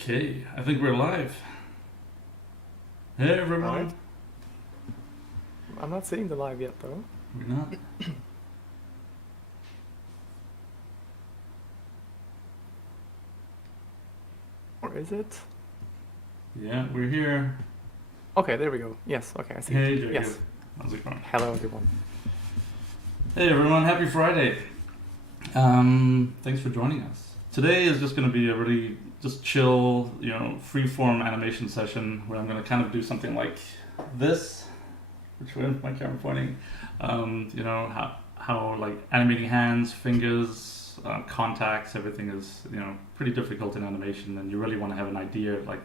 Okay, I think we're live. Hey All right. everyone. I'm not seeing the live yet, though. We're not. Or is it? Yeah, we're here. Okay, there we go. Yes, okay, I see it. Hey Jacob. Yes. How's it going? Hello, everyone. Hey everyone, happy Friday. Thanks for joining us. Today is just going to be a really just chill, freeform animation session where I'm going to kind of do something like this. Which way is my camera pointing? How like animating hands, fingers, contacts, everything is pretty difficult in animation, and you really want to have an idea like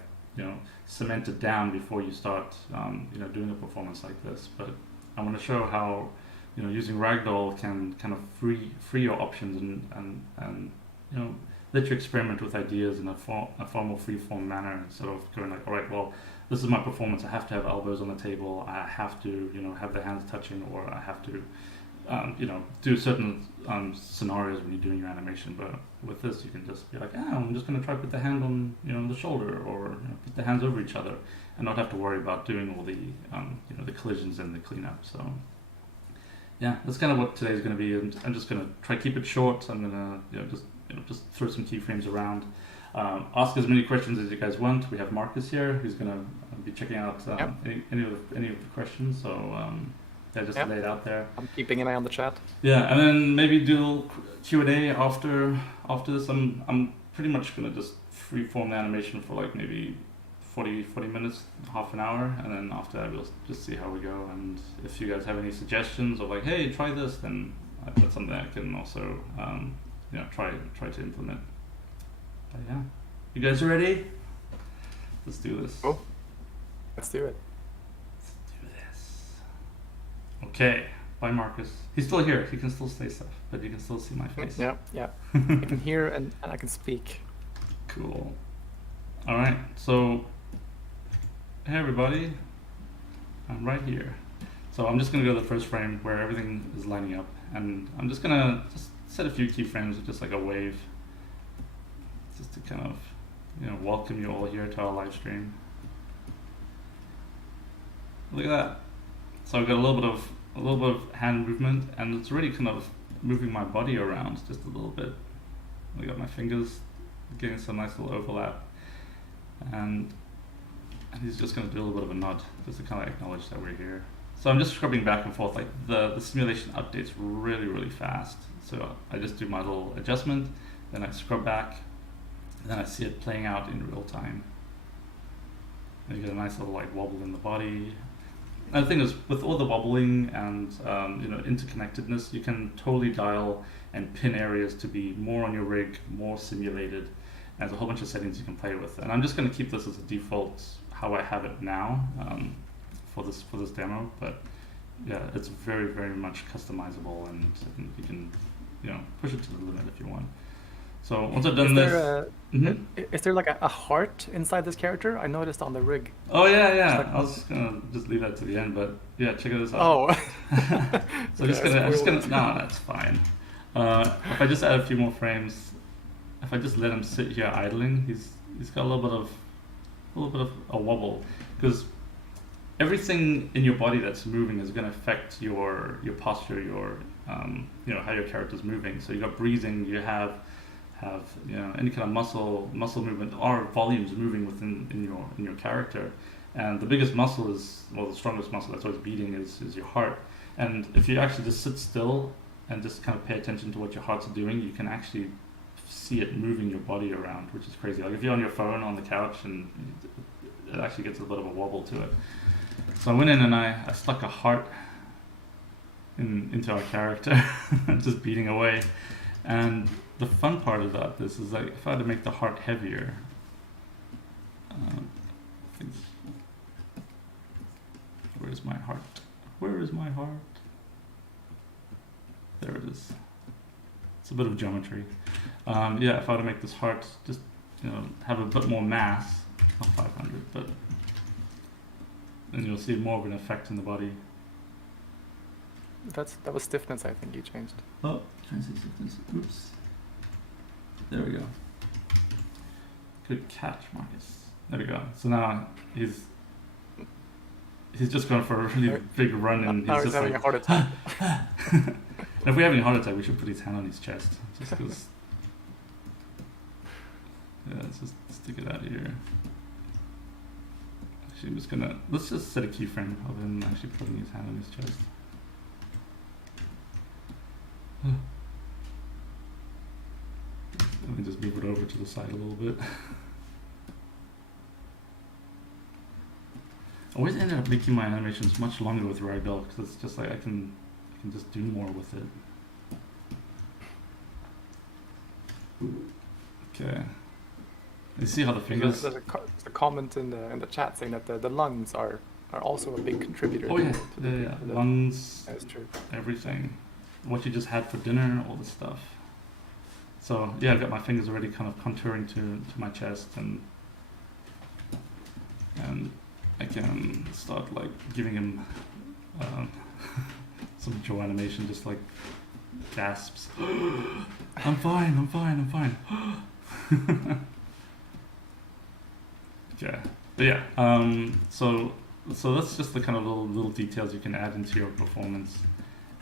cement it down before you start doing a performance like this. But I want to show how using Ragdoll can kind of free your options and let you experiment with ideas in a far more free-form manner instead of going like, all right, well, this is my performance. I have to have elbows on the table. I have to have the hands touching, or I have to do certain scenarios when you're doing your animation. But with this, you can just be like, I'm just going to try to put the hand on the shoulder, or put the hands over each other, and not have to worry about doing all the the collisions and the cleanup. So yeah, that's kind of what today's going to be, and I'm just going to try to keep it short. I'm going to just throw some keyframes around. Ask as many questions as you guys want. We have Marcus here, who's going to be checking out Yep. any of the questions. So yeah, just Yep. lay it out there. I'm keeping an eye on the chat. Yeah, and then maybe do Q&A after this. I'm pretty much gonna just freeform the animation for like maybe 40 minutes, half an hour, and then after that we'll just see how we go. And if you guys have any suggestions of like, hey, try this, then that's something I can also try to implement. But yeah, you guys ready? Let's do this. Oh, let's do it. Let's do this. Okay. Bye, Marcus. He's still here. He can still say stuff, but you can still see my face. Yeah, yeah. I can hear and I can speak. Cool. All right. So, hey everybody, I'm right here. So I'm just gonna go to the first frame where everything is lining up, and I'm just gonna set a few keyframes with just like a wave, just to kind of welcome you all here to our live stream. Look at that. So I've got a little bit of hand movement, and it's really kind of moving my body around just a little bit. I got my fingers getting some nice little overlap, and he's just going to do a little bit of a nod just to kind of acknowledge that we're here. So I'm just scrubbing back and forth. Like the simulation updates really fast, so I just do my little adjustment, then I scrub back, and then I see it playing out in real time. And you get a nice little like wobble in the body. And the thing is, with all the wobbling and interconnectedness, you can totally dial and pin areas to be more on your rig, more simulated. And there's a whole bunch of settings you can play with. And I'm just going to keep this as a default how I have it now for this demo. But yeah, it's very much customizable, and you can push it to the limit if you want. So once I've done Is there like a heart inside this character? I noticed on the rig. Oh yeah. Like, I was just gonna leave that to the end, but yeah, check this out. oh. So I'm just gonna. No, that's fine. If I just add a few more frames, if I just let him sit here idling, he's got a little bit of a wobble, because everything in your body that's moving is going to affect your posture, your how your character's moving. So you got breathing, you have any kind of muscle movement or volumes moving in your character. And the biggest muscle is, well, the strongest muscle that's always beating is your heart. And if you actually just sit still and just kind of pay attention to what your heart's doing, you can actually see it moving your body around, which is crazy. Like if you're on your phone on the couch, and it actually gets a bit of a wobble to it. So I went in and I stuck a heart into our character, just beating away. And the fun part about this is, like, if I had to make the heart heavier, I think, where's my heart? Where is my heart? There it is. It's a bit of geometry. Yeah, if I were to make this heart just have a bit more mass, not 500, but then you'll see more of an effect in the body. that was stiffness, I think you changed. Oh, transition. Oops. There we go. Good catch, Marcus. There we go. So now he's just going for a really big run, and Now he's he's just having like, a heart attack. if we're having a heart attack, we should put his hand on his chest, just because. Yeah, let's just stick it out here. Actually, I'm just gonna let's just set a keyframe of him actually putting his hand on his chest. Let me just move it over to the side a little bit. I always ended up making my animations much longer with Ragdoll because it's just like I can just do more with it. Okay. You see how the fingers? There's a comment in the chat saying that the lungs are also a big contributor. Oh yeah, to yeah. the Lungs. That's true. Everything. What you just had for dinner, all this stuff. So yeah, I've got my fingers already kind of contouring to my chest, and I can start like giving him some jaw animation, just like gasps. I'm fine. I'm fine. I'm fine. Yeah, but yeah. So that's just the kind of little details you can add into your performance,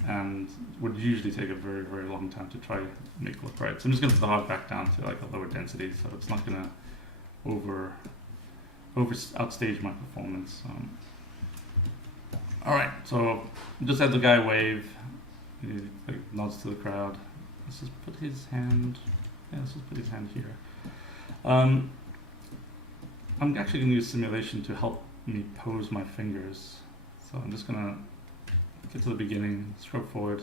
and would usually take a very, very long time to try make look right. So I'm just going to put the hard back down to like a lower density, so it's not going to outstage my performance. All right, so just have the guy wave. He like nods to the crowd. Let's just put his hand. Yeah, let's just put his hand here. I'm actually going to use simulation to help me pose my fingers. So I'm just going to get to the beginning, scrub forward,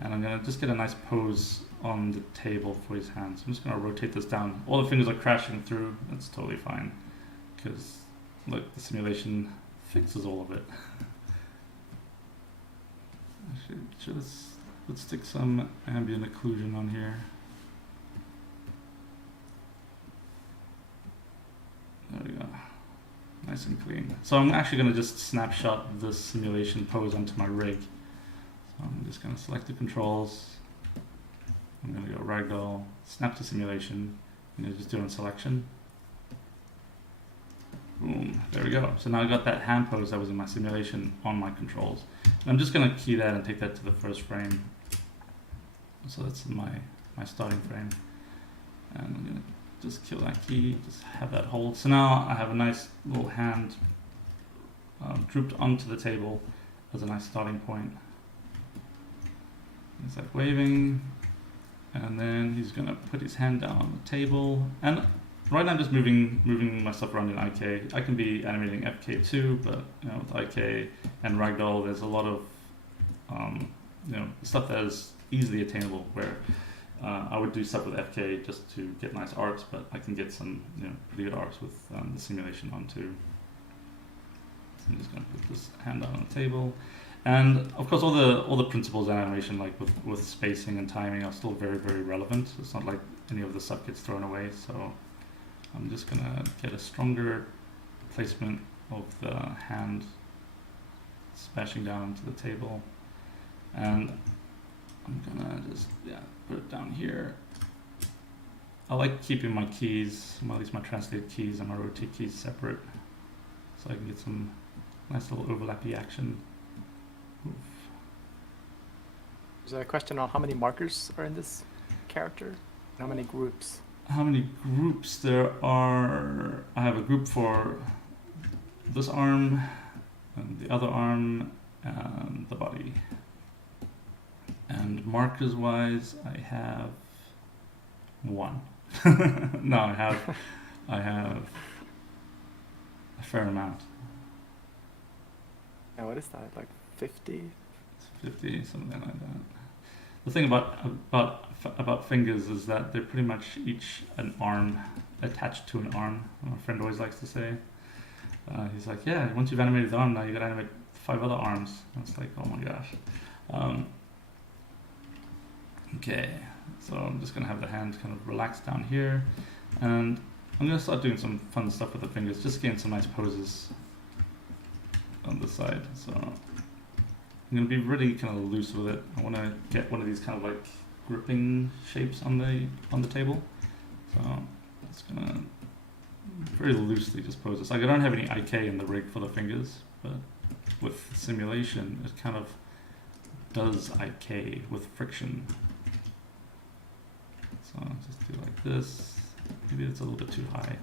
and I'm going to just get a nice pose on the table for his hands. I'm just going to rotate this down. All the fingers are crashing through. That's totally fine, because look, the simulation fixes all of it. Actually, let's stick some ambient occlusion on here. There we go. Nice and clean. So I'm actually going to just snapshot this simulation pose onto my rig. So I'm just going to select the controls. I'm going to go Ragdoll, snap to simulation, and just do a selection. Boom. There we go. So now I got that hand pose that was in my simulation on my controls. And I'm just going to key that and take that to the first frame. So that's my starting frame. And I'm going to just kill that key, just have that hold. So now I have a nice little hand drooped onto the table as a nice starting point. He's like waving, and then he's gonna put his hand down on the table. And right now I'm just moving my stuff around in IK. I can be animating FK too, but with IK and Ragdoll, there's a lot of stuff that is easily attainable where I would do stuff with FK just to get nice arcs, but I can get some pretty good arcs with the simulation on too. So I'm just going to put this hand down on the table, and of course all the principles in animation, like with spacing and timing, are still very, very relevant. It's not like any of the stuff gets thrown away. So I'm just going to get a stronger placement of the hand smashing down onto the table, and I'm gonna just put it down here. I like keeping my keys, at least my translate keys and my rotate keys separate, so I can get some nice little overlappy action. Oof. There's a question on how many markers are in this character, how many groups. How many groups there are? I have a group for this arm and the other arm and the body. And markers wise, I have one. No, I have a fair amount. Yeah, what is that? Like 50? 50, something like that. The thing about fingers is that they're pretty much each an arm attached to an arm. My friend always likes to say. He's like, yeah, once you've animated the arm, now you got to animate 5 other arms. And it's like, oh my gosh. Okay, so I'm just going to have the hand kind of relaxed down here, and I'm going to start doing some fun stuff with the fingers, just getting some nice poses on the side. So I'm going to be really kind of loose with it. I want to get one of these kind of like gripping shapes on the table. So I'm just going to very loosely just pose this. Like I don't have any IK in the rig for the fingers, but with simulation, it kind of does IK with friction. So I'll just do like this. Maybe it's a little bit too high.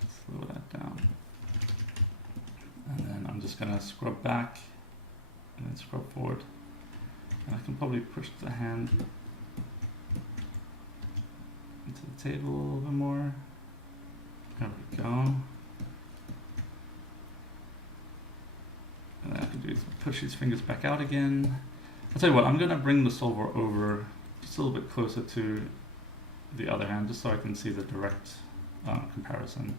Let's lower that down. And then I'm just gonna scrub back and then scrub forward. And I can probably push the hand into the table a little bit more. There we go. And then I can do is push these fingers back out again. I'll tell you what, I'm gonna bring the solver over just a little bit closer to the other hand, just so I can see the direct comparison.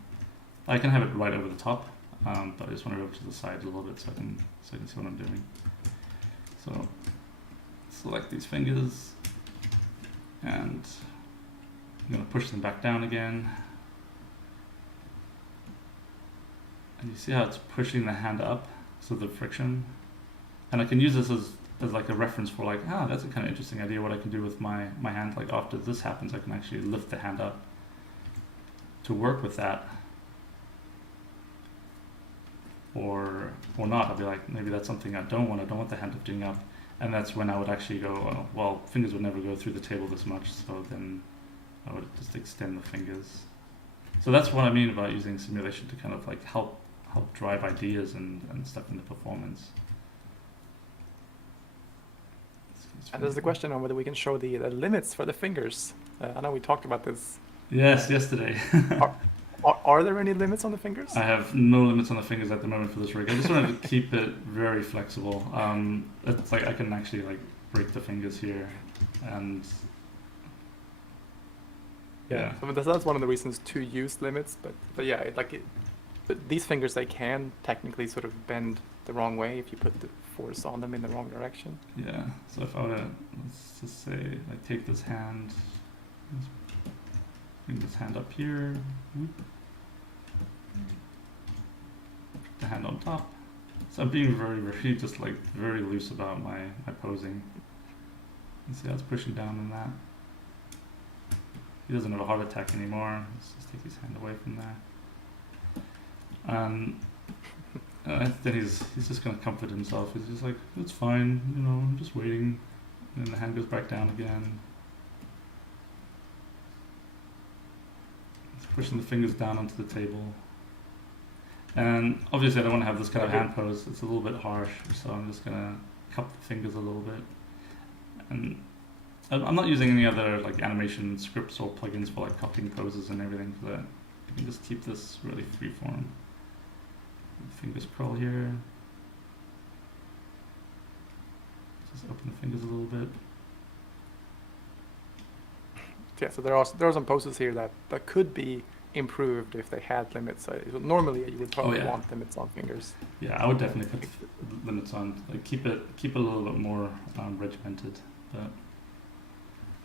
I can have it right over the top, but I just want to go to the side a little bit so I can see what I'm doing. So select these fingers, and I'm going to push them back down again. And you see how it's pushing the hand up, so the friction. And I can use this as like a reference for like, that's a kind of interesting idea what I can do with my hand. Like after this happens, I can actually lift the hand up to work with that. Or not. I'll be like, maybe that's something I don't want. I don't want the hand lifting up. And that's when I would actually go, well, fingers would never go through the table this much, so then I would just extend the fingers. So that's what I mean about using simulation to kind of like help drive ideas and stuff into performance. And there's the question on whether we can show the limits for the fingers. I know we talked about this. Yes, yesterday. Are there any limits on the fingers? I have no limits on the fingers at the moment for this rig. I just wanted to keep it very flexible. It's like I can actually like break the fingers here, and yeah. So that's one of the reasons to use limits. But yeah, these fingers, they can technically sort of bend the wrong way if you put the force on them in the wrong direction. Yeah. So if I were to, let's just say, like take this hand, bring this hand up here, whoop, put the hand on top. So I'm being very just like very loose about my posing. You see how it's pushing down on that. He doesn't have a heart attack anymore. Let's just take his hand away from there. Then he's just gonna comfort himself. He's just like, it's fine, I'm just waiting. And then the hand goes back down again. He's pushing the fingers down onto the table. And obviously I don't want to have this kind of hand pose. It's a little bit harsh, so I'm just gonna cup the fingers a little bit. And I'm not using any other like animation scripts or plugins for like cupping poses and everything, so that I can just keep this really freeform. Fingers curl here. Just open the fingers a little bit. Yeah, so there are some poses here that could be improved if they had limits. So normally you would probably want limits on fingers. Yeah, I would definitely put limits on. Like keep it a little bit more regimented. But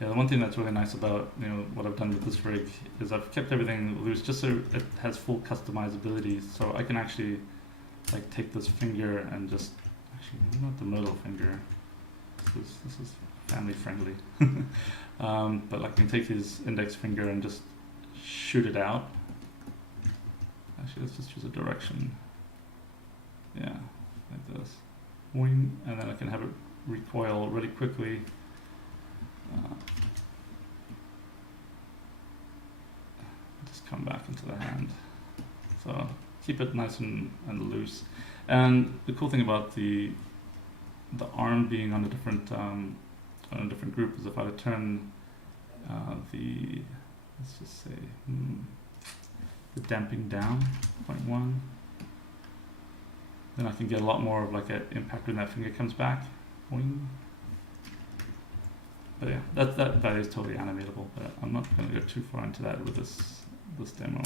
yeah, the one thing that's really nice about what I've done with this rig is I've kept everything loose just so it has full customizability. So I can actually like take this finger and just not the middle finger. This is family friendly. But like I can take his index finger and just shoot it out. Actually, let's just choose a direction. Yeah, like this. Boing, and then I can have it recoil really quickly. Just come back into the hand. So keep it nice and loose. And the cool thing about the arm being on a different group is if I were to turn let's just say the damping down 0.1, then I can get a lot more of like an impact when that finger comes back. Boing. But yeah, that value is totally animatable, but I'm not going to go too far into that with this demo.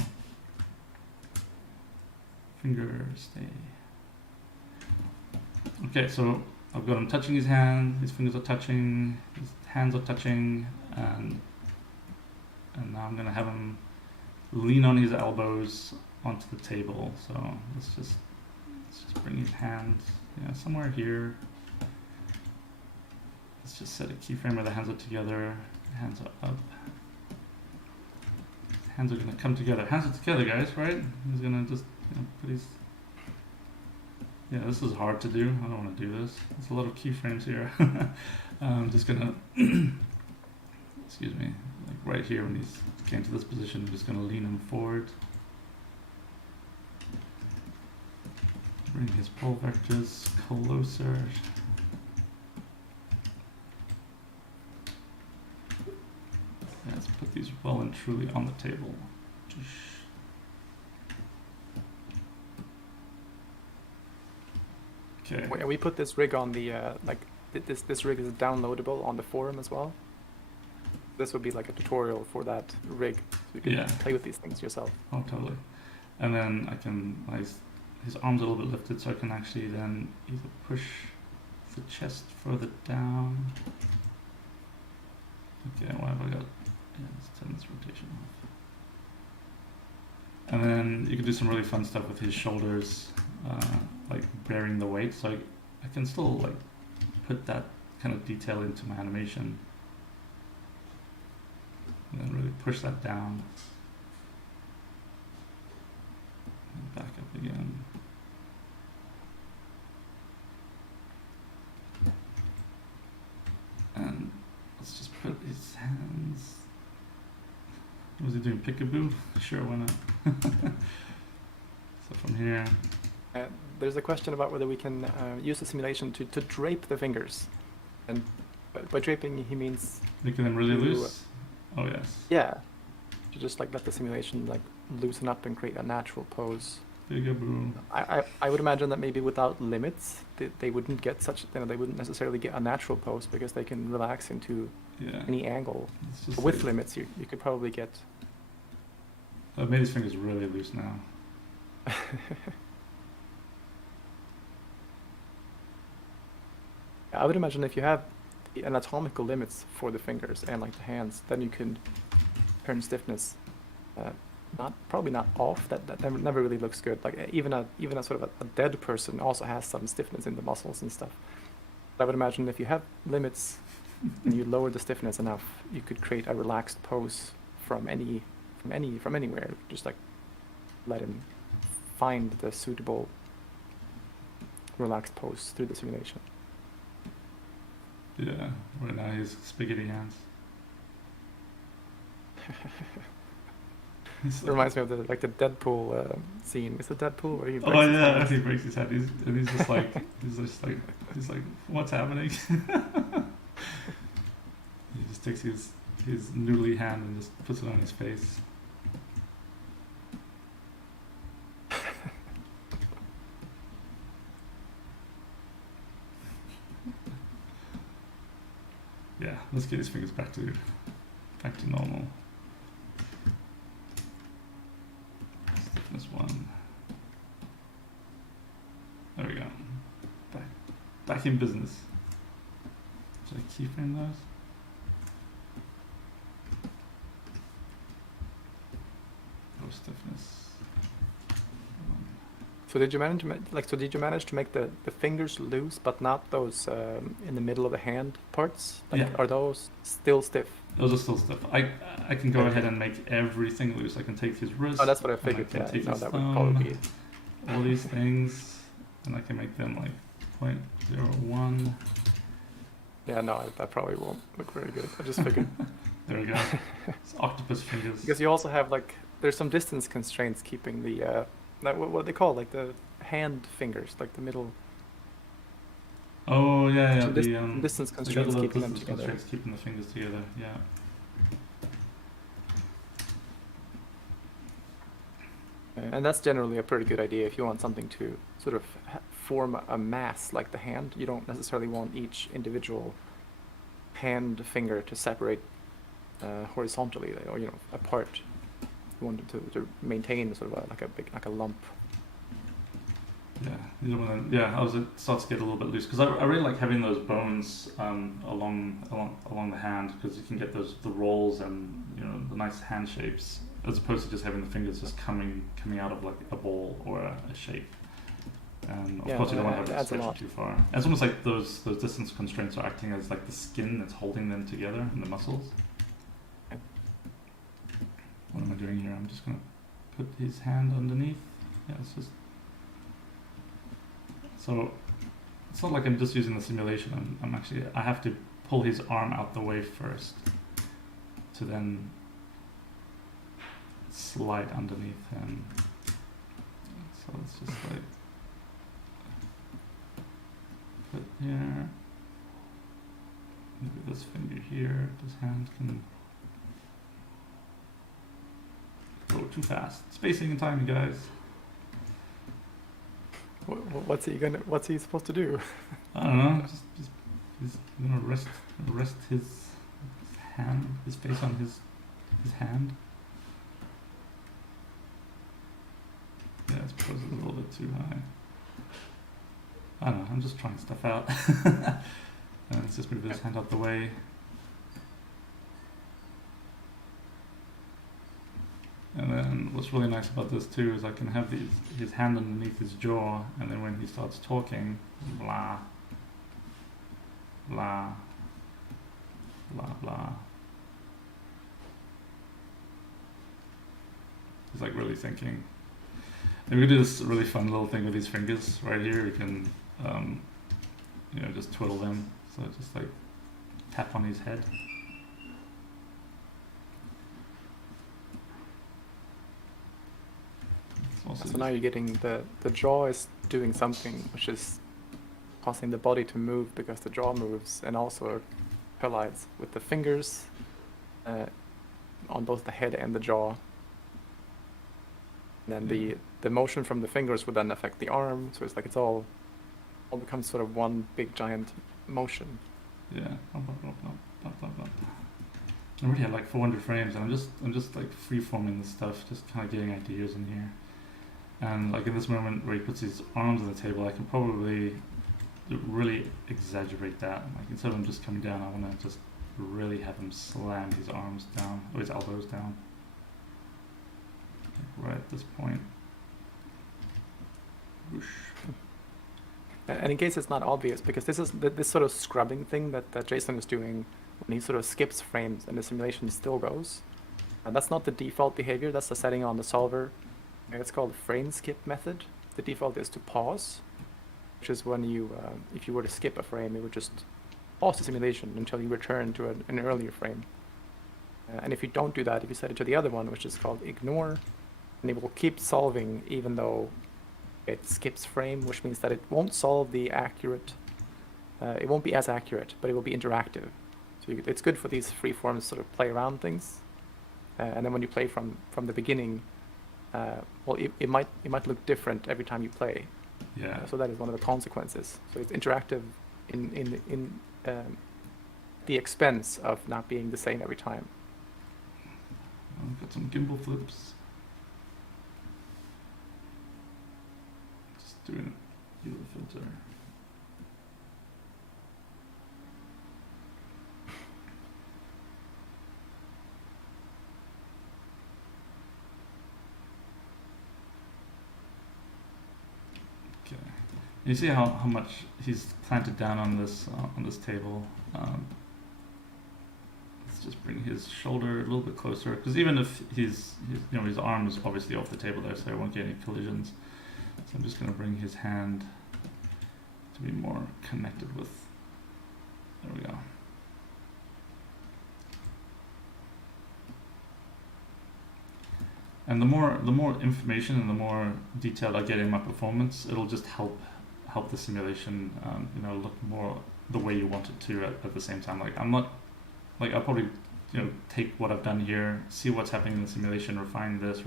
Finger stay. Okay, so I've got him touching his hand, his fingers are touching, his hands are touching, and now I'm gonna have him lean on his elbows onto the table. So let's just bring his hands Yeah, somewhere here. Let's just set a keyframe where the hands are together, hands are up. Hands are gonna come together. Hands are together, guys, right? He's gonna just put his. Yeah, this is hard to do. I don't want to do this. There's a lot of keyframes here. I'm just gonna. Excuse me. Like right here when he's getting to this position, I'm just gonna lean him forward. Bring his pole vectors closer. Let's put these well and truly on the table. Okay. We put this rig on the this rig is downloadable on the forum as well. This would be like a tutorial for that rig, so you can play with these things yourself. Oh, totally. And then I can his arms are a little bit lifted, so I can actually then either push the chest further down. Okay, what have I got? Yeah, let's turn this rotation off. And then you can do some really fun stuff with his shoulders, like bearing the weight. So I can still like put that kind of detail into my animation, and then really push that down. And back up again. And let's just put his hands. Was he doing peekaboo? Sure, why not? So from here. There's a question about whether we can use the simulation to drape the fingers. And by draping, he means... Making them really loose? Oh, yes. Yeah. To just like let the simulation like loosen up and create a natural pose. Peekaboo. I would imagine that maybe without limits, they wouldn't get such... they wouldn't necessarily get a natural pose because they can relax into any angle. But with limits, you could probably get... I've made his fingers really loose now. I would imagine if you have the anatomical limits for the fingers and like the hands, then you can turn stiffness probably not off. That never really looks good. Like even a sort of a dead person also has some stiffness in the muscles and stuff. But I would imagine if you have limits and you lower the stiffness enough, you could create a relaxed pose from anywhere. Just like let him find the suitable relaxed pose through the simulation. Yeah, right now he's spaghetti hands. It reminds me of the Deadpool scene. Is it Deadpool where he breaks his his head? hands? He breaks his head. He's just like he's like what's happening? He just takes his noodly hand and just puts it on his face. Yeah, let's get his fingers back to normal. Stiffness 1. There we go. Back in business. Should I keyframe those? Oh, stiffness. So did you manage to make the fingers loose, but not those in the middle of the hand parts? Like, Yeah. Are those still stiff? Those are still stiff. I can go ahead and make everything loose. I can take his wrist. Oh, that's what I and figured. can Yeah, take no, his that would thumb, probably be. all these things, and I can make them like 0.01. Yeah, no, that probably won't look very good. I just figured. There we go. It's octopus fingers. Because you also have there's some distance constraints keeping the what they call like the hand fingers, like the middle. Oh yeah. Some The distance the constraints little keeping them distance together. constraints keeping the fingers together. Yeah. And that's generally a pretty good idea if you want something to sort of form a mass like the hand. You don't necessarily want each individual hand finger to separate horizontally or apart. You want it to maintain sort of like a lump. Yeah, you don't want to. Yeah, it starts to get a little bit loose because I really like having those bones along the hand because you can get the rolls and the nice hand shapes as opposed to just having the fingers just coming out of like a ball or a shape. and of Yeah, course you don't want to it have it adds a stretched lot. too far. It's almost like those distance constraints are acting as like the skin that's holding them together in the muscles. What am I doing here? I'm just gonna put his hand underneath. Yeah, it's just so it's not like I'm just using the simulation. I'm actually I have to pull his arm out the way first to then slide underneath him. So it's just like put here. Maybe this finger here. This hand can go too fast. Spacing and timing, guys. What's he supposed to do? I don't know. Just he's gonna rest his hand, his face on his hand. Yeah, it's probably a little bit too high. I don't know. I'm just trying stuff out. And let's just move his hand out the way. And then what's really nice about this too is I can have his hand underneath his jaw, and then when he starts talking, blah, blah, blah, blah. He's like really thinking. And we do this really fun little thing with these fingers right here. We can, just twiddle them. So just like tap on his head. So now you're getting the jaw is doing something which is causing the body to move because the jaw moves, and also collides with the fingers on both the head and the jaw. And then the motion from the fingers would then affect the arm, so it's like it's all becomes sort of one big giant motion. Yeah. I already have like 400 frames, and I'm just like freeforming this stuff, just kind of getting ideas in here. And like in this moment where he puts his arms on the table, I can probably really exaggerate that. Like instead of him just coming down, I want to just really have him slam his arms down, or his elbows down. Like right at this point. Whoosh. And in case it's not obvious, because this is this sort of scrubbing thing that Jason is doing when he sort of skips frames and the simulation still goes. That's not the default behavior, that's the setting on the solver. It's called frame skip method. The default is to pause, which is when you, if you were to skip a frame, it would just pause the simulation until you return to an earlier frame. And if you don't do that, if you set it to the other one, which is called ignore, and it will keep solving even though it skips frame, which means that it won't solve the accurate, it won't be as accurate, but it will be interactive. So it's good for these freeforms sort of play around things. And then when you play from the beginning, it might look different every time you play. Yeah. So that is one of the consequences. So it's interactive in the expense of not being the same every time. I've got some gimbal flips. Just doing a hue filter. You see how much he's planted down on this table. Let's just bring his shoulder a little bit closer, because even if his arm is obviously off the table there, so I won't get any collisions. So I'm just going to bring his hand to be more connected with. There we go. And the more information and the more detail I get in my performance, it'll just help the simulation, look more the way you want it to at the same time. Like I'll probably, take what I've done here, see what's happening in the simulation, refine this.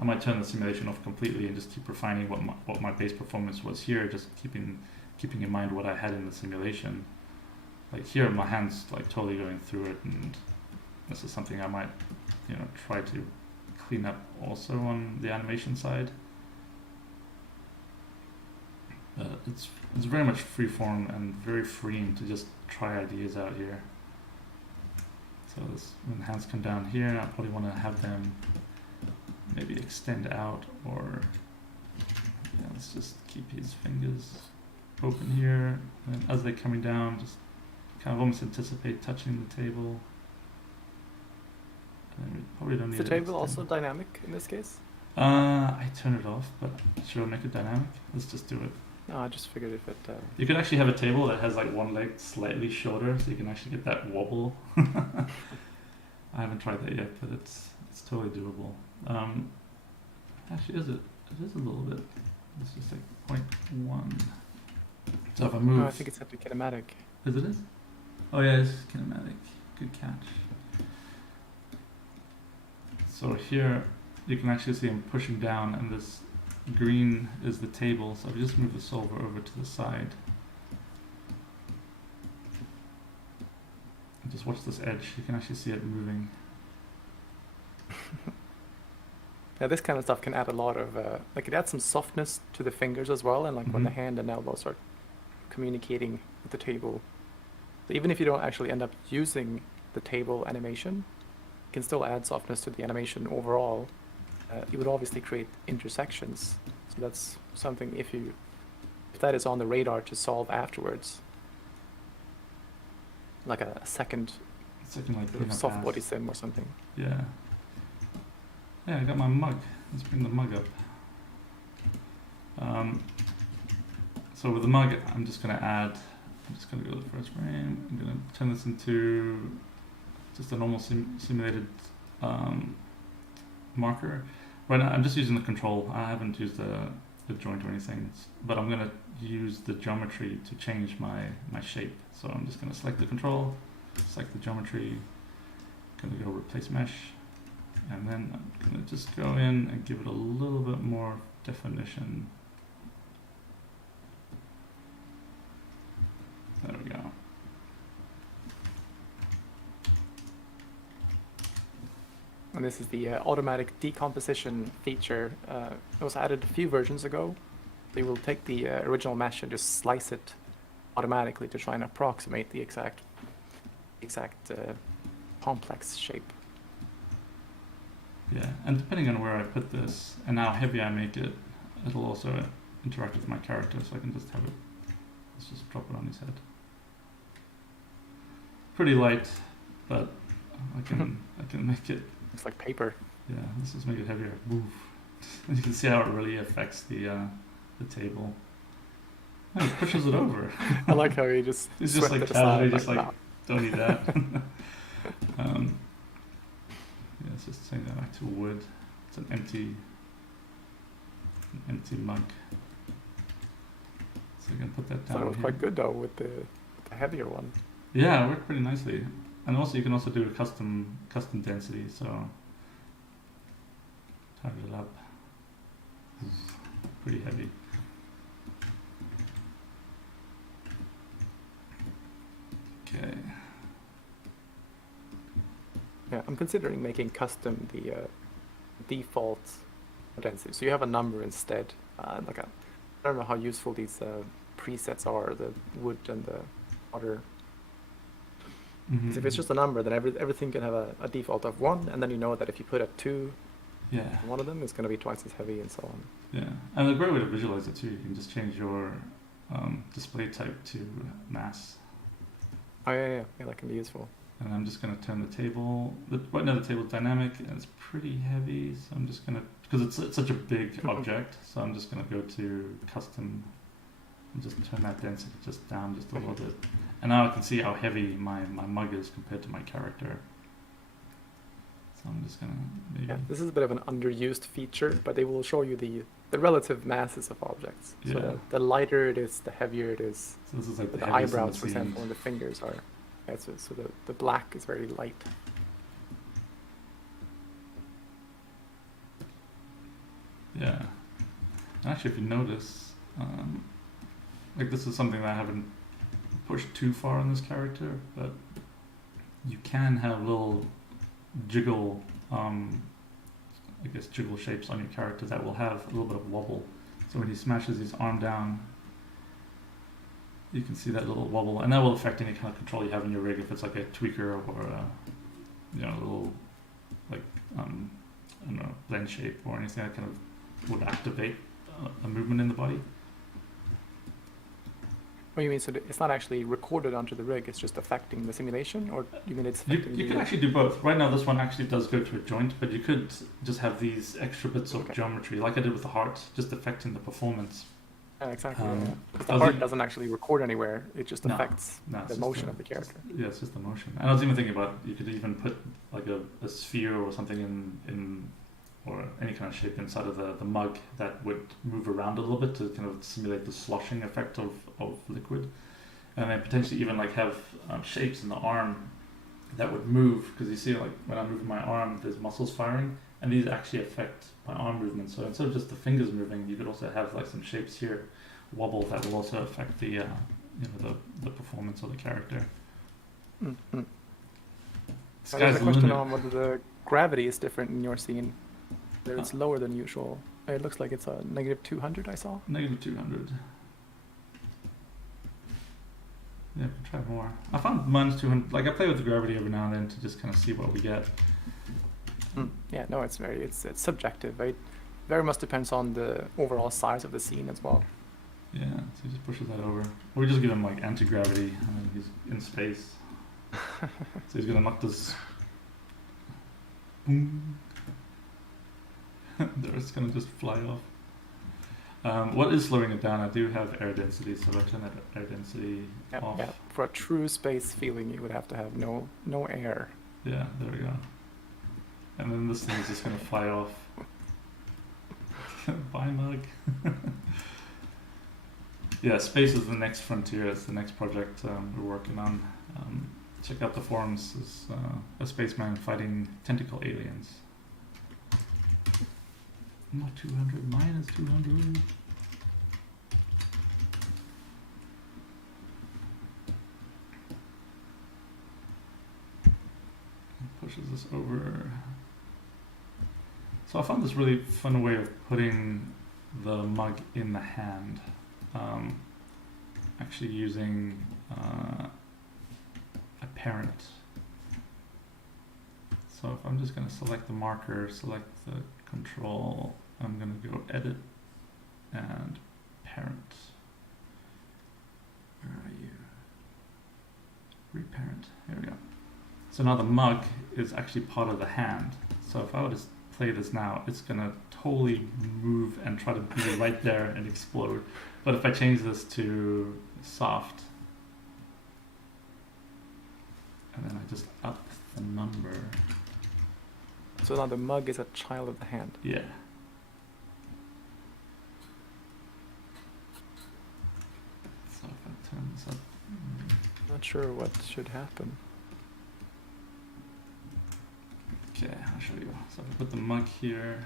I might turn the simulation off completely and just keep refining what my base performance was here, just keeping in mind what I had in the simulation. Like here, my hand's like totally going through it, and this is something I might, try to clean up also on the animation side. It's very much freeform and very freeing to just try ideas out here. So when the hands come down here, I probably want to have them maybe extend out, or let's just keep his fingers open here, and as they're coming down, just kind of almost anticipate touching the table. And we probably don't need Is the it table extended. also dynamic in this case? I turn it off, but should I make it dynamic? Let's just do it. No, I just figured if it. You could actually have a table that has like one leg slightly shorter, so you can actually get that wobble. I haven't tried that yet, but it's totally doable. Actually, it is a little bit. It's just like 0.1. So if I move, No, I think it's set to kinematic. is it? Oh yeah, it's kinematic. Good catch. So here you can actually see I'm pushing down, and this green is the table. So if you just move the solver over to the side, and just watch this edge, you can actually see it moving. Yeah, this kind of stuff can add a lot of like it adds some softness to the fingers as well, and like when the Mhm. hand and elbow start communicating with the table. So even if you don't actually end up using the table animation, you can still add softness to the animation overall. You would obviously create intersections, so that's something if that is on the radar to solve afterwards, like a second It's looking like sort of cleanup soft pass. body sim or something. Yeah. Yeah, I got my mug. Let's bring the mug up. So with the mug, I'm just gonna go to the first frame. I'm gonna turn this into just a normal simulated marker. Right now, I'm just using the control. I haven't used the joint or anything, but I'm gonna use the geometry to change my shape. So I'm just gonna select the control, select the geometry, gonna go replace mesh, and then I'm gonna just go in and give it a little bit more definition. There we go. And this is the automatic decomposition feature. It was added a few versions ago. They will take the original mesh and just slice it automatically to try and approximate the exact complex shape. Yeah, and depending on where I put this and how heavy I make it, it'll also interact with my character, so I can just have it, let's just drop it on his head. Pretty light, but I can make it, It's like paper. yeah, let's just make it heavier. Move. And you can see how it really affects the table. Oh, it pushes it over. I like how he just It's just swept like it aside. casually, just like, "Nah." don't need that. Yeah, let's just take that back to wood. It's an empty mug. So you can put that I down thought it was here. quite good though with the heavier one. Yeah, it worked pretty nicely. And also you can also do a custom density, so target it up. Pretty heavy. Okay. Yeah, I'm considering making custom the default density. So you have a number instead. I don't know how useful these presets are, the wood and the water. 'Cause if it's just a number, then everything can have a default of 1, and then you know that if you put a 2 Yeah. on one of them, it's going to be twice as heavy and so on. Yeah, and a great way to visualize it too, you can just change your display type to mass. Oh yeah, that can be useful. And I'm just going to turn the table, right now the table's dynamic and it's pretty heavy, so I'm just going to, because it's such a big object, so I'm just going to go to custom and just turn that density just down just a little bit. And now I can see how heavy my mug is compared to my character. So I'm just going to maybe... Yeah, this is a bit of an underused feature, but they will show you the relative masses of objects. Yeah. So the lighter it is, the heavier it is. So this is like The heaviest in eyebrows, the for scene. example, and the fingers are. Yeah, so the black is very light. Yeah. And actually, if you notice, like this is something that I haven't pushed too far on this character, but you can have little jiggle, I guess jiggle shapes on your character that will have a little bit of wobble. So when he smashes his arm down, you can see that little wobble, and that will affect any kind of control you have in your rig. If it's like a tweaker or a, a little like I don't know, blend shape or anything that kind of would activate a movement in the body. What do you mean? So it's not actually recorded onto the rig, it's just affecting the simulation? Or you mean it's affecting You the... can actually do both. Right now, this one actually does go to a joint, but you could just have these extra bits of Okay. geometry, like I did with the heart, just affecting the performance. Yeah, exactly. Um, Yeah. Because I the was heart even- doesn't actually record anywhere, it just No, affects No, the it's motion of the character. Yeah, it's just the motion. And I was even thinking about you could even put like a sphere or something in or any kind of shape inside of the mug that would move around a little bit to kind of simulate the sloshing effect of liquid. And then potentially even like have shapes in the arm that would move, because you see like when I'm moving my arm, there's muscles firing, and these actually affect my arm movement. So instead of just the fingers moving, you could also have like some shapes here wobble that will also affect the the performance of the character. Mm-hmm. Sky's There's a the question limit. on whether the gravity is different in your scene. Whether it's lower than usual. It looks like it's a negative 200 I saw. Negative 200. Yeah, try more. I found minus 200. Like I play with the gravity every now and then to just kind of see what we get. Yeah, no, it's subjective. It very much depends on the overall size of the scene as well. Yeah, so he just pushes that over. Or we just give him like anti-gravity, and then he's in space. So he's gonna knock this. Boom. The Earth's gonna just fly off. What is slowing it down? I do have air density, so let's turn that air density off. Yeah. For a true space feeling, you would have to have no air. Yeah, there we go. And then this thing is just gonna fly off. Bye, mug. Yeah, space is the next frontier. It's the next project we're working on. Check out the forums. It's a spaceman fighting tentacle aliens. Not 200, minus 200. Pushes us over. So I found this really fun way of putting the mug in the hand. Actually using a parent. So if I'm just going to select the marker, select the control, I'm going to go edit and parent. Where are you? Reparent. Here we go. So now the mug is actually part of the hand. So if I were to play this now, it's going to totally move and try to be right there and explode. But if I change this to soft, and then I just up the number. So now the mug is a child of the hand. Yeah. So if I turn this up. Not sure what should happen. Okay, I'll show you. So if I put the mug here.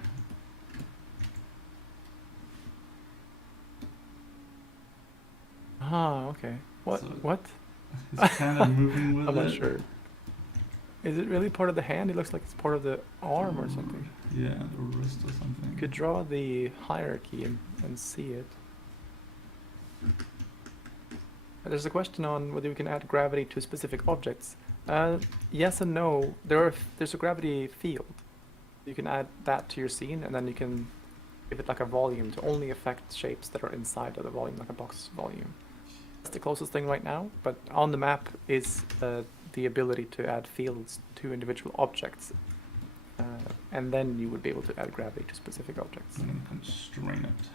Ah, okay. What? So What? It's kind of moving with I'm not it. sure. Is it really part of the hand? It looks like it's part of the arm or something. Yeah, the wrist or something. You could draw the hierarchy and see it. There's a question on whether we can add gravity to specific objects. Yes and no. There's a gravity field. You can add that to your scene, and then you can give it like a volume to only affect shapes that are inside of the volume, like a box volume. That's the closest thing right now, but on the map is the ability to add fields to individual objects. And then you would be able to add gravity to specific objects. And then constrain it.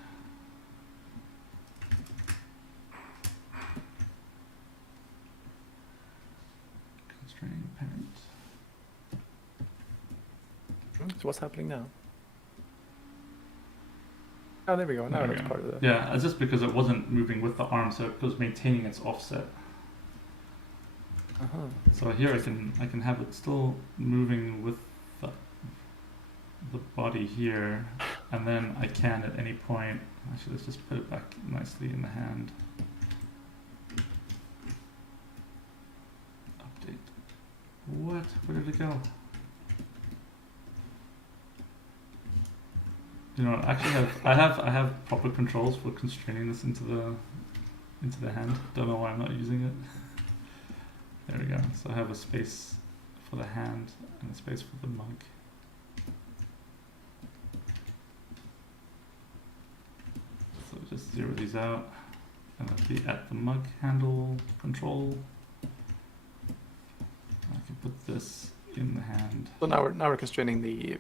Constrain parent. So what's happening now? Oh, there we go. Now There we it's go. part of the... Yeah, it's just because it wasn't moving with the arm, so it was maintaining its offset. Uh-huh. So here I can have it still moving with the body here, and then I can at any point. Actually, let's just put it back nicely in the hand. Update. What? Where did it go? You know, actually, I have proper controls for constraining this into the hand. Don't know why I'm not using it. There we go. So I have a space for the hand and a space for the mug. So just zero these out. and that'll be at the mug handle control. I can put this in the hand. So now we're constraining the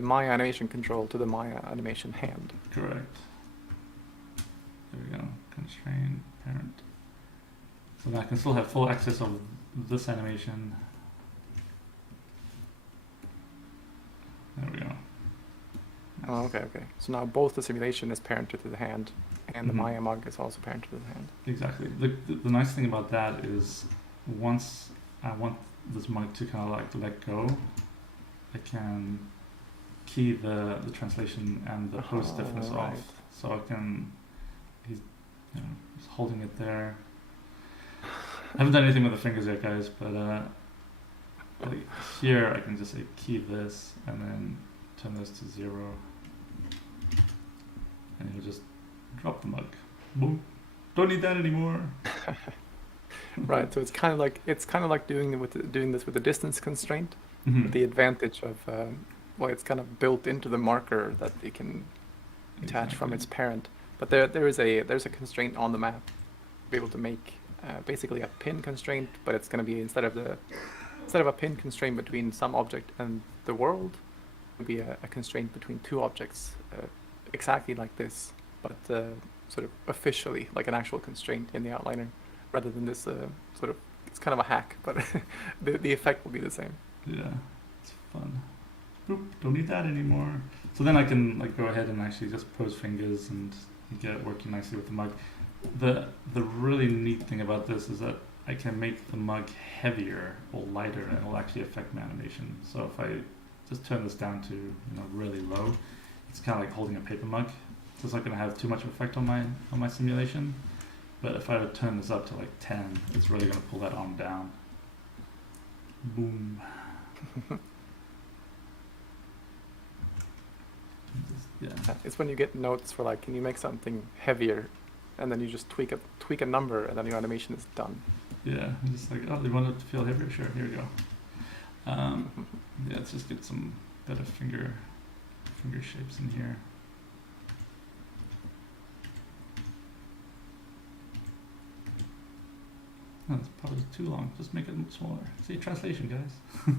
Maya animation control to the Maya animation hand. Correct. There we go. Constrain parent. So then I can still have full access of this animation. There we go. Oh, okay. So now both the simulation is parented to the hand, and the Mhm. Maya mug is also parented to the hand. Exactly. The nice thing about that is once I want this mug to kind of like let go, I can key the translation and the post stiffness right. off. So I can, he's holding it there. I haven't done anything with the fingers yet, guys, but like here I can just say key this and then turn this to 0, and he'll just drop the mug. Boom. Don't need that anymore. Right. So it's kind of like doing this with the distance constraint. Mhm. With the advantage of well, it's kind of built into the marker that it can detach from its parent. But there's a constraint on the map to be able to make basically a pin constraint, but it's going to be instead of a pin constraint between some object and the world, it'll be a constraint between two objects, exactly like this, but sort of officially like an actual constraint in the outliner, rather than this sort of, it's kind of a hack, but the effect will be the same. Yeah, it's fun. Boop, don't need that anymore. So then I can like go ahead and actually just pose fingers and get it working nicely with the mug. The really neat thing about this is that I can make the mug heavier or lighter, and it'll actually affect my animation. So if I just turn this down to really low, it's kind of like holding a paper mug. So it's not going to have too much effect on my simulation. But if I would turn this up to like 10, it's really going to pull that arm down. Boom. Yeah. It's when you get notes for like, can you make something heavier, and then you just tweak a number, and then your animation is done. Yeah, I'm just like, oh, they want it to feel heavier? Sure, here we go. Yeah, let's just get some better finger shapes in here. Oh, it's probably too long. Just make it smaller. See, translation, guys.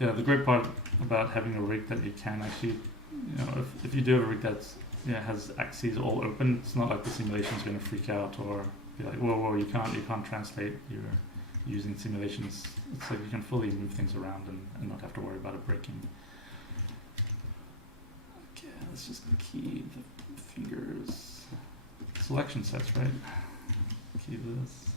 Yeah, the great part about having a rig that you can actually, if you do have a rig that's has axes all open, it's not like the simulation's going to freak out or be like, whoa, you can't translate. You're using simulations. It's like you can fully move things around and not have to worry about it breaking. Okay, let's just key the fingers. Selection sets, right? Key this.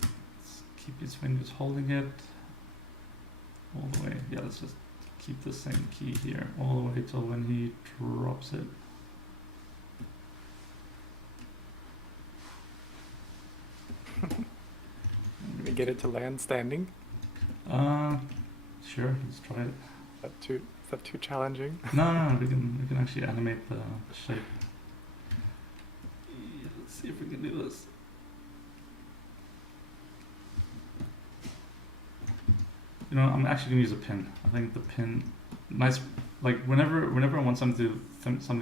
Let's keep his fingers holding it all the way. Yeah, let's just keep the same key here all the way till when he drops it. Can we get it to land standing? Sure, let's try it. Is that too challenging? No, we can actually animate the shape. Yeah, let's see if we can do this. I'm actually gonna use a pin. I think the pin, nice. Like whenever I want something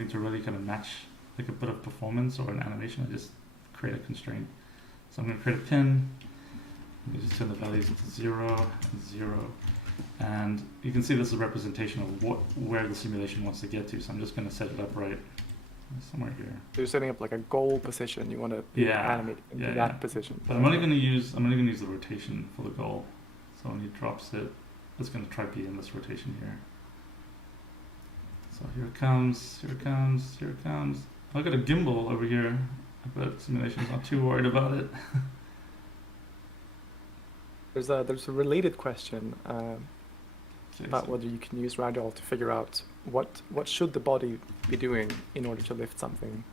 to really kind of match like a bit of performance or an animation, I just create a constraint. So I'm gonna create a pin. Let me just turn the values to 0 and 0. And you can see this is a representation of where the simulation wants to get to. So I'm just going to set it up right somewhere here. So you're setting up like a goal position. You want to animate into that position. But I'm only going to use the rotation for the goal. So when he drops it, it's going to try to be in this rotation here. So here it comes, here it comes, here it comes. I've got a gimbal over here, but simulation's not too worried about it. There's a related question about whether you can use Ragdoll to figure out what should the body be doing in order to lift something.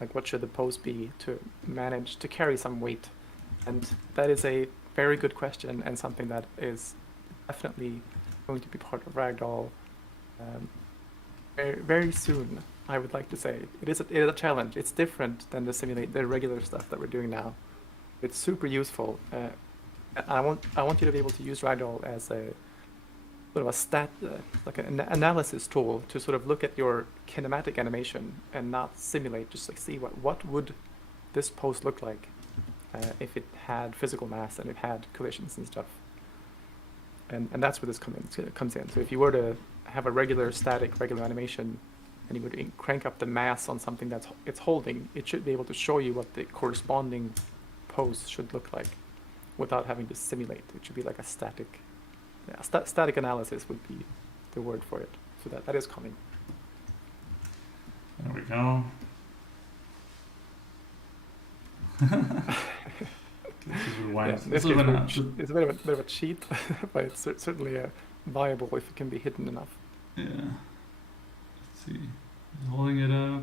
Like what should the pose be to manage to carry some weight? And that is a very good question, and something that is definitely going to be part of Ragdoll very, very soon. I would like to say it is a challenge. It's different than the regular stuff that we're doing now. It's super useful. I want you to be able to use Ragdoll as sort of a like an analysis tool to sort of look at your kinematic animation and not simulate, just like see what would this pose look like if it had physical mass and it had collisions and stuff. And that's where this comes in. So if you were to have a regular animation, and you would crank up the mass on something it's holding, it should be able to show you what the corresponding pose should look like without having to simulate. It should be like a static. Yeah, static analysis would be the word for it. So that is coming. There we go. It's a bit of a cheat, but it's certainly viable if it can be hidden enough. Yeah. Let's see. Holding it up.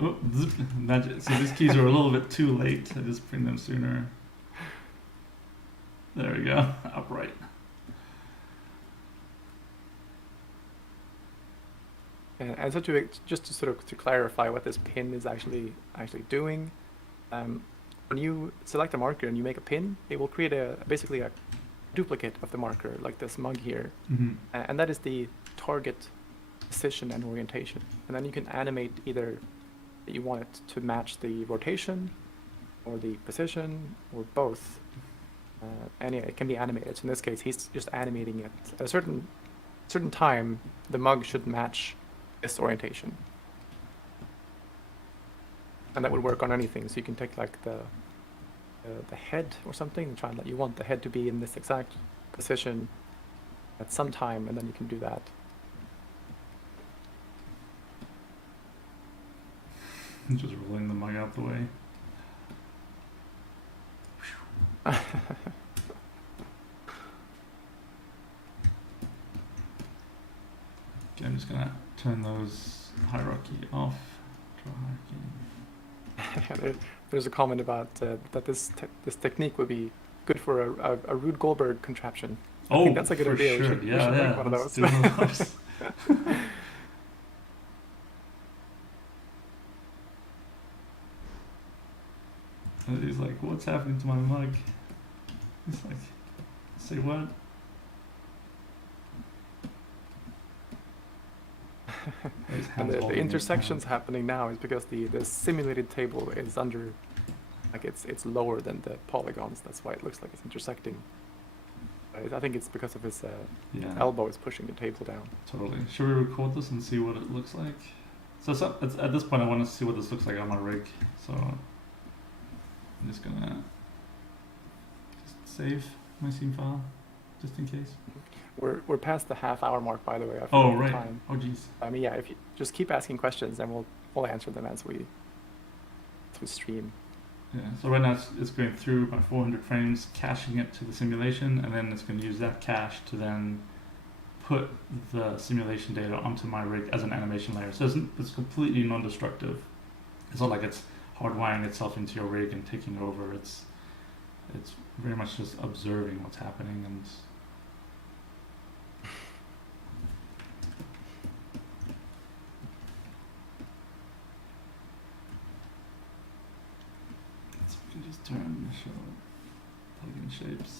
Oh, zip, magic. So these keys are a little bit too late. I just bring them sooner. There we go. Upright. And so just to sort of to clarify what this pin is actually doing, when you select a marker and you make a pin, it will create basically a duplicate of the marker, like this mug here, and that is the target position and orientation. And then you can animate either that you want it to match the rotation, or the position, or both. And yeah, it can be animated. So in this case, he's just animating it at a certain time. The mug should match this orientation, and that would work on anything. So you can take like the head or something, and try and you want the head to be in this exact position at some time, and then you can do that. Just rolling the mug out the way. Okay, I'm just gonna turn those hierarchy off. Draw hierarchy. There's a comment about that this technique would be good for a Rube Goldberg contraption. I think that's a good idea. Sure. We should make one of those. Do one of those. And he's like, "What's happening to my mug?" He's like, "Say what?" And the intersections happening now is because the simulated table is under, like it's lower than the polygons. That's why it looks like it's intersecting. I think it's because of his elbow is pushing the table down. Totally. Should we record this and see what it looks like? So at this point, I want to see what this looks like on my rig. So I'm just gonna save my scene file, just in case. We're past the half-hour mark, by the way. Oh right. Time. Oh geez. I mean, yeah. If you just keep asking questions, then we'll answer them as we stream. Yeah. So right now it's going through my 400 frames, caching it to the simulation, and then it's going to use that cache to then put the simulation data onto my rig as an animation layer. So it's completely non-destructive. It's not like it's hardwiring itself into your rig and taking over. It's very much just observing what's happening and. So we can just turn show plugin shapes.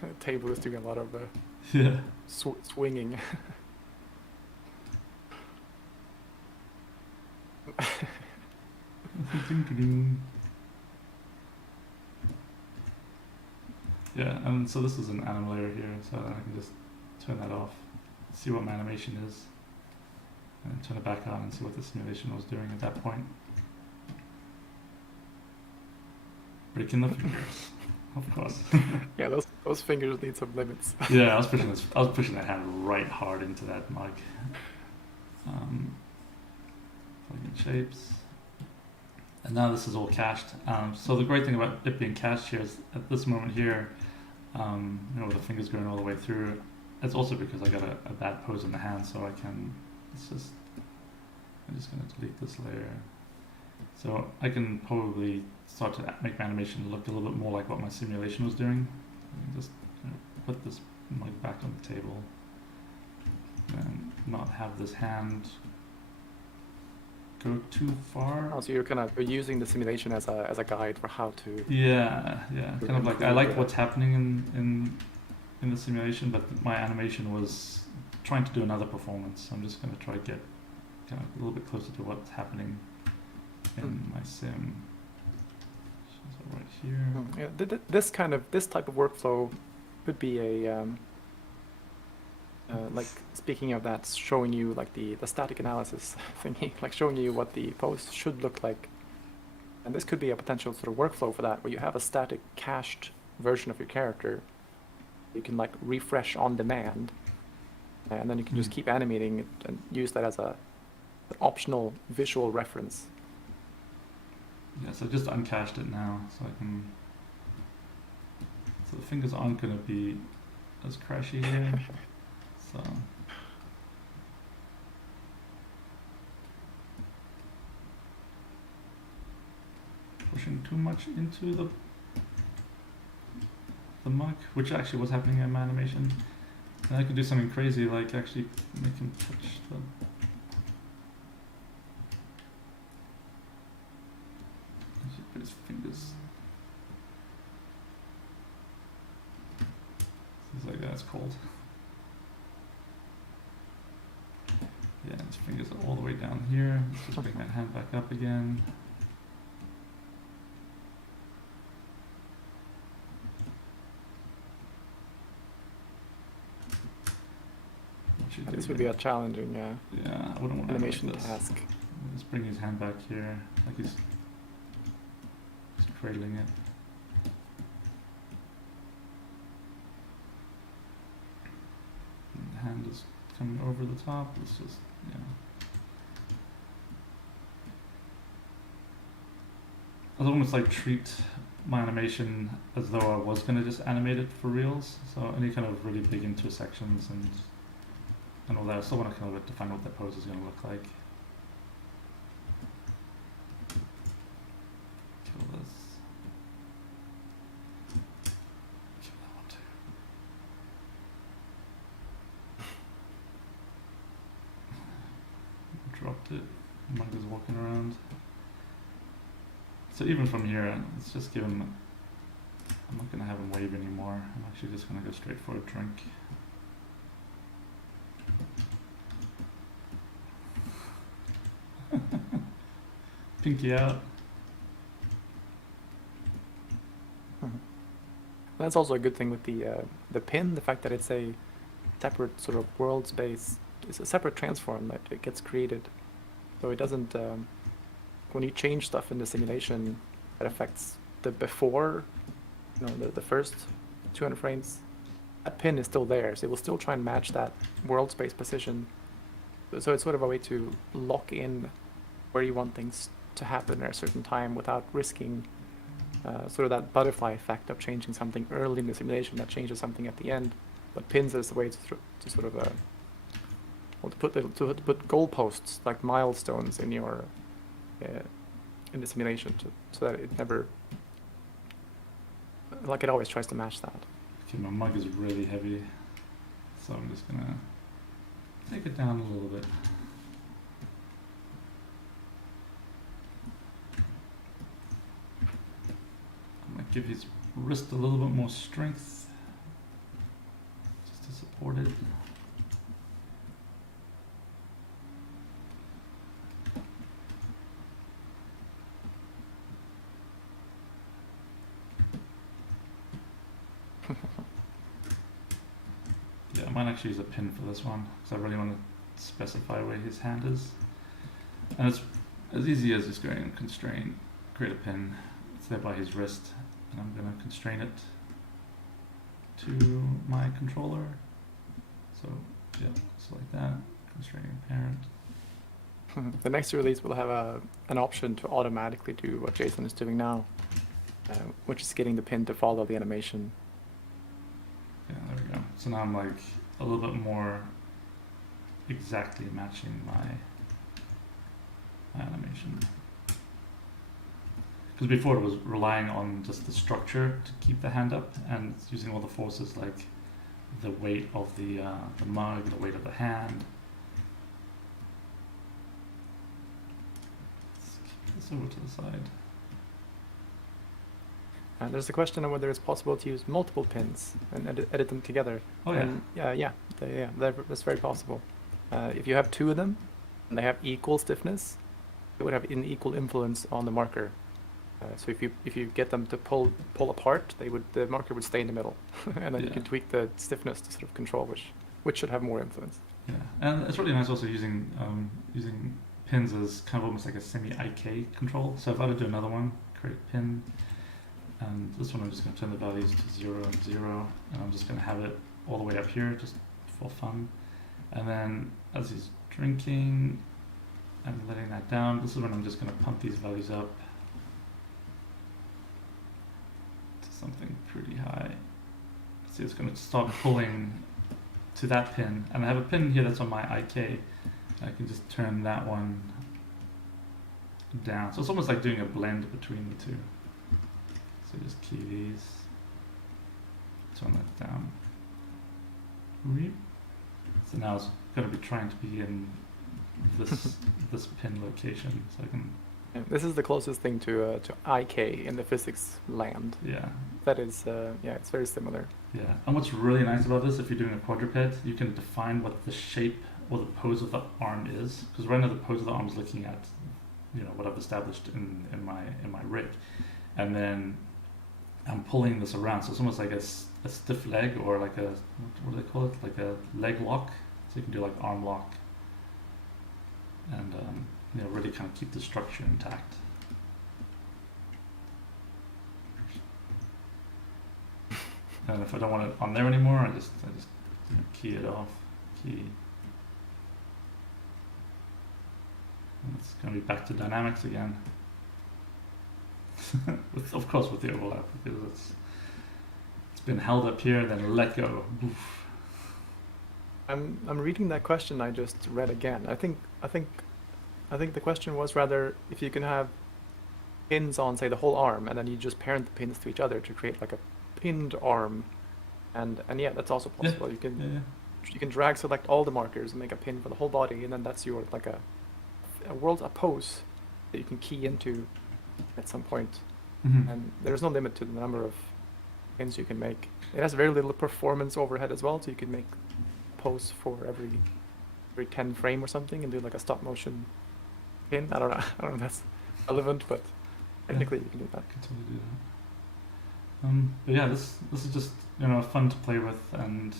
The table is doing a lot of swinging. Yeah, and so this is an anim layer here, so I can just turn that off, see what my animation is, and turn it back on and see what the simulation was doing at that point. Breaking the fingers, of course. Yeah, those fingers need some limits. Yeah, I was pushing that hand right hard into that mug. Plugin shapes. And now this is all cached. So the great thing about it being cached here is at this moment here, with the fingers going all the way through, it's also because I got a bad pose in the hand, so I'm just going to delete this layer. So I can probably start to make my animation look a little bit more like what my simulation was doing. Just put this mug back on the table and not have this hand go too far. Oh, so you're using the simulation as a guide for how to. Yeah, kind of like I liked what's happening in the simulation, but my animation was trying to do another performance. So I'm just gonna try to get kind of a little bit closer to what's happening in my sim. So right here. Yeah, this type of workflow could be a like speaking of that, showing you like the static analysis thingy, like showing you what the pose should look like. And this could be a potential sort of workflow for that, where you have a static cached version of your character. You can like refresh on demand, and then you can just keep animating it and use that as an optional visual reference. Yeah, so I just uncached it now, so I can. So the fingers aren't gonna be as crashy here. So. Pushing too much into the mug, which actually was happening in my animation. And I could do something crazy, like actually make him touch the. Actually put his fingers. Seems like that's cold. Yeah, his fingers are all the way down here. Let's just bring that hand back up again. This would be a challenging yeah, I wouldn't want to animation like this. task. Let's bring his hand back here, like he's cradling it. And the hand is coming over the top. Let's just, yeah. I'd almost like treat my animation as though I was gonna just animate it for reals. So any kind of really big intersections and all that, I still want to kind of define what that pose is going to look like. Kill this. Kill that one too. Dropped it. Monk is walking around. So even from here, let's just give him. I'm not going to have him wave anymore. I'm actually just going to go straight for a drink. Pinky out. That's also a good thing with the pin, the fact that it's a separate sort of world space. It's a separate transform that it gets created, so it doesn't. When you change stuff in the simulation, that affects the before, the first 200 frames. That pin is still there, so it will still try and match that world space position. So it's sort of a way to lock in where you want things to happen at a certain time without risking sort of that butterfly effect of changing something early in the simulation that changes something at the end. But pins is a way to sort of to put goalposts, like milestones in your in the simulation, so that it never, like it always tries to match that. Okay, my mug is really heavy, so I'm just gonna take it down a little bit. I'm gonna give his wrist a little bit more strength, just to support it. Yeah, I might actually use a pin for this one, because I really want to specify where his hand is. And it's as easy as just going and constrain, create a pin. It's there by his wrist, and I'm going to constrain it to my controller. So, yeah, just like that, constraining parent. The next release will have an option to automatically do what Jason is doing now, which is getting the pin to follow the animation. Yeah, there we go. So now I'm like a little bit more exactly matching my animation. Because before it was relying on just the structure to keep the hand up, and it's using all the forces like the weight of the mug, the weight of the hand. this over to the side. There's a question of whether it's possible to use multiple pins and edit them together. Oh yeah. And that's very possible. If you have two of them and they have equal stiffness, it would have an equal influence on the marker. So if you get them to pull apart, the marker would stay in the middle, and then you Yeah. can tweak the stiffness to sort of control which should have more influence. Yeah, and it's really nice also using pins as kind of almost like a semi-IK control. So if I were to do another one, create pin, and this one I'm just going to turn the values to 0 and 0, and I'm just going to have it all the way up here just for fun. And then as he's drinking and letting that down, this is when I'm just going to pump these values up to something pretty high. See, it's going to start pulling to that pin, and I have a pin here that's on my IK. I can just turn that one down. So it's almost like doing a blend between the two. So just key these, turn that down. So now it's going to be trying to be in this this pin location, so I can. Yeah, this is the closest thing to IK in the physics land. Yeah. That is, it's very similar. Yeah, and what's really nice about this, if you're doing a quadruped, you can define what the shape or the pose of the arm is. Because right now the pose of the arm is looking at, what I've established in my rig, and then I'm pulling this around. So it's almost like a stiff leg, or like a what do they call it? Like a leg lock. So you can do like arm lock, and really kind of keep the structure intact. And if I don't want it on there anymore, I just key it off, key. And it's going to be back to dynamics again. Of course with the overlap, because it's been held up here, then let go. Oof. I'm reading that question I just read again. I think the question was rather if you can have pins on, say, the whole arm, and then you just parent the pins to each other to create like a pinned arm, and yeah, that's also possible. Yeah. You can drag select all the markers and make a pin for the whole body, and then that's your like a pose that you can key into at some point. Mm-hmm. And there's no limit to the number of pins you can make. It has very little performance overhead as well, so you can make pose for every 10 frame or something and do like a stop motion pin. I don't know if that's relevant, but technically you can do that. I can totally do that. But yeah, this is just fun to play with, and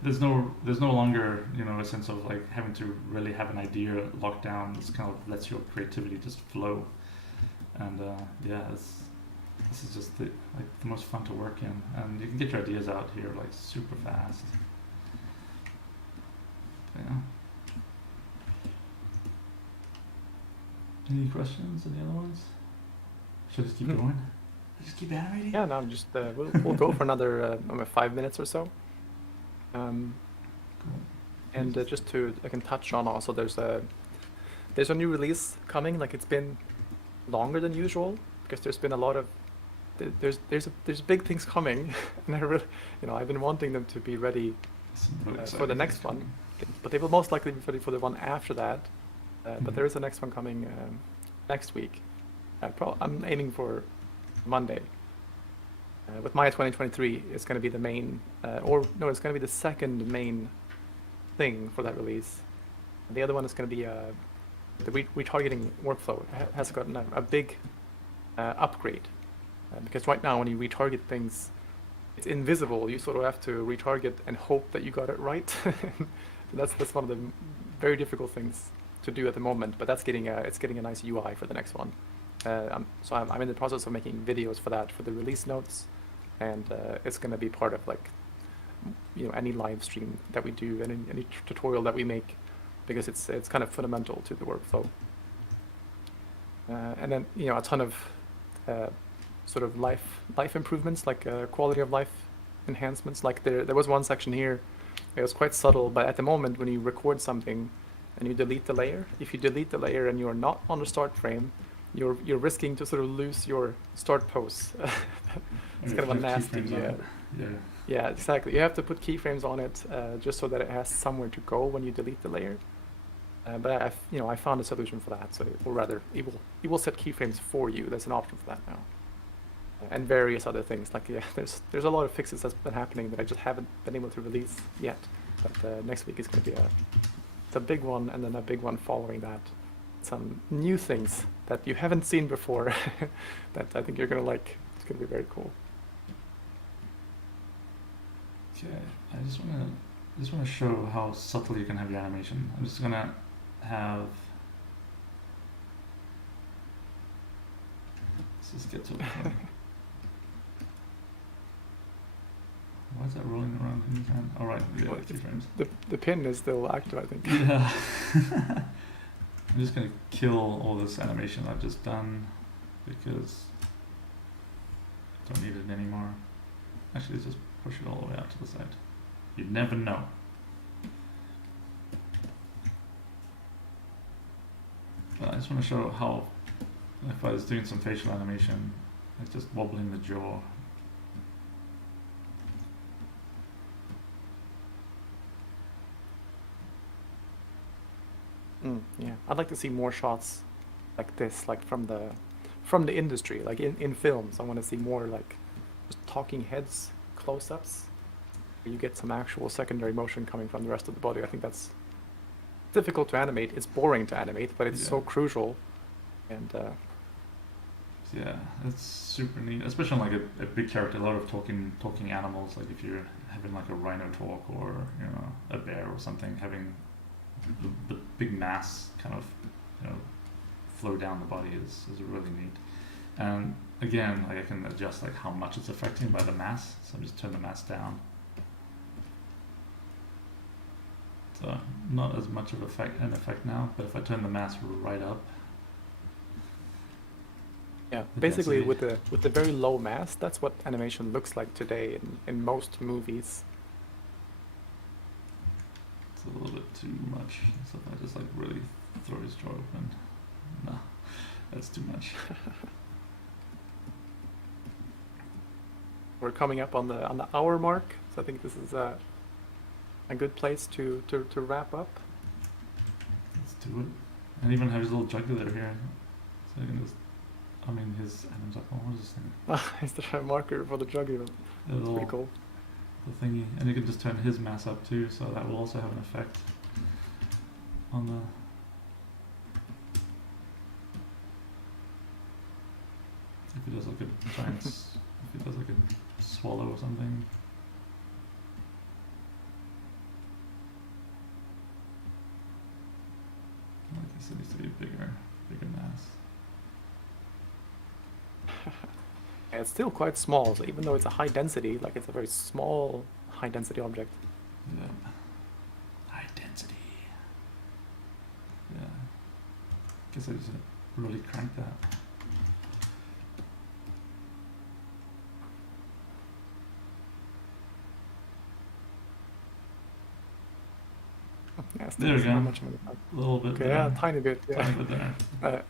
there's no longer a sense of like having to really have an idea locked down. This kind of lets your creativity just flow, and this is just the most fun to work in, and you can get your ideas out here like super fast. Yeah. Any questions? Any other ones? Should I just keep going? Just keep animating? Yeah, no, just we'll go for another 5 minutes or so. Cool. And I can touch on also there's a new release coming. Like it's been longer than usual because there's been a lot of there's big things coming, and I really I've been wanting them to be ready for the next one, but they will most likely be ready for the one after that. But there is a next one coming next week. I'm aiming for Monday. With Maya 2023, it's going to be the main, it's going to be the second main thing for that release. The other one is going to be the retargeting workflow. It has gotten a big upgrade, because right now when you retarget things, it's invisible. You sort of have to retarget and hope that you got it right. that's one of the very difficult things to do at the moment. But that's getting a nice UI for the next one. So I'm in the process of making videos for that, for the release notes, and it's going to be part of like any live stream that we do, and any tutorial that we make, because it's kind of fundamental to the workflow. And then a ton of sort of life improvements, like quality of life enhancements. Like there was one section here, it was quite subtle, but at the moment when you record something and you delete the layer, if you delete the layer and you're not on the start frame, you're risking to sort of lose your start pose. It's kind of a nasty. Yeah, exactly. You have to put keyframes on it just so that it has somewhere to go when you delete the layer. But I found a solution for that. So or rather, it will set keyframes for you. There's an option for that now, and various other things. Like yeah, there's a lot of fixes that's been happening that I just haven't been able to release yet. But next week is going to be it's a big one, and then a big one following that. Some new things that you haven't seen before that I think you're gonna like. It's gonna be very cool. Okay, I just wanna show how subtle you can have your animation. I'm just gonna have. Let's just get to the point. Why is that rolling around in his hand? All right, yeah, Well, keyframes. The pin is still active, I think. Yeah. I'm just gonna kill all this animation I've just done because I don't need it anymore. Actually, let's just push it all the way out to the side. You never know. But I just want to show how, if I was doing some facial animation, it's just wobbling the jaw. Yeah, I'd like to see more shots like this, like from the industry, like in films. I want to see more like just talking heads, close-ups, where you get some actual secondary motion coming from the rest of the body. I think that's difficult to animate. It's boring to animate, but it's so crucial. And Yeah, it's super neat, especially on like a big character. A lot of talking animals. Like if you're having like a rhino talk or a bear or something, having the big mass kind of flow down the body is really neat. And again, like I can adjust like how much it's affecting by the mass. So I just turn the mass down. So not as much of an effect now, but if I turn the mass right up. yeah, The basically density. with the very low mass, that's what animation looks like today in most movies. It's a little bit too much. So if I just like really throw his jaw open, nah, that's too much. We're coming up on the hour mark, so I think this is a good place to wrap up. Let's do it. And even have his little jugular here, so I can just. I mean, his Adam's apple. What is this thing? Is there a marker for the jugular? The That's little pretty cool. the thingy, and you can just turn his mass up too, so that will also have an effect on the. If he does like a giant, if he does like a swallow or something. Like he said, needs to be bigger mass. Yeah, it's still quite small, so even though it's a high density, like it's a very small high density object. Yeah. High density. Yeah. Guess I just really crank that. Yeah, it's There we not go. much of an effect. A little bit Okay, there. yeah, tiny bit. Yeah. Tiny bit there.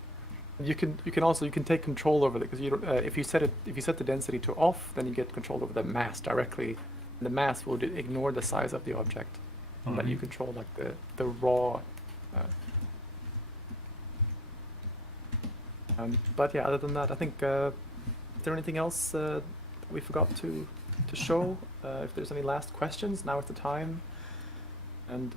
You can take control over it because you don't, if you set the density to off, then you get control over the mass directly. And the mass will ignore the size of the object, and let you control like the raw. But yeah, other than that, I think is there anything else we forgot to show? If there's any last questions, now is the time. And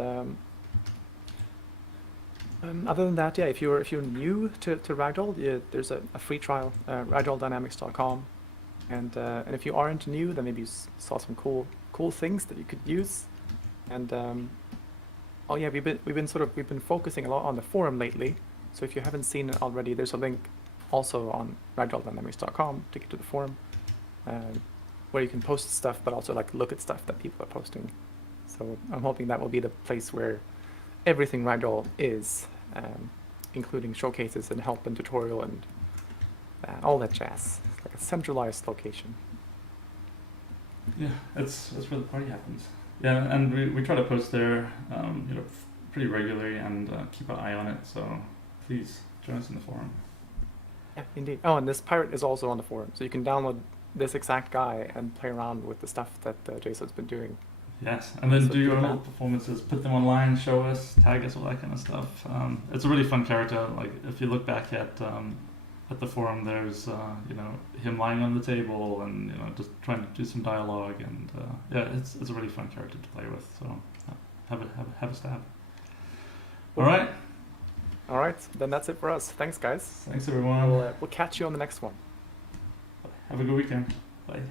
other than that, yeah, if you're new to Ragdoll, yeah, there's a free trial, ragdolldynamics.com, and if you aren't new, then maybe you saw some cool things that you could use, and oh yeah, we've been focusing a lot on the forum lately. So if you haven't seen it already, there's a link also on ragdolldynamics.com to get to the forum, where you can post stuff, but also like look at stuff that people are posting. So I'm hoping that will be the place where everything Ragdoll is, including showcases and help and tutorial and all that jazz. It's like a centralized location. Yeah, that's where the party happens. Yeah, and we try to post there, pretty regularly and keep an eye on it. So please join us in the forum. Yeah, indeed. Oh, and this pirate is also on the forum, so you can download this exact guy and play around with the stuff that Jason's been doing. Yes, and then So do your good own man. little performances, put them online, show us, tag us, all that kind of stuff. It's a really fun character. Like if you look back at the forum, there's him lying on the table and just trying to do some dialogue, and yeah, it's a really fun character to play with. So have a stab. All right, All right, then that's it for us. Thanks, guys. thanks everyone. We'll catch you on the next one. Have a good weekend. Bye.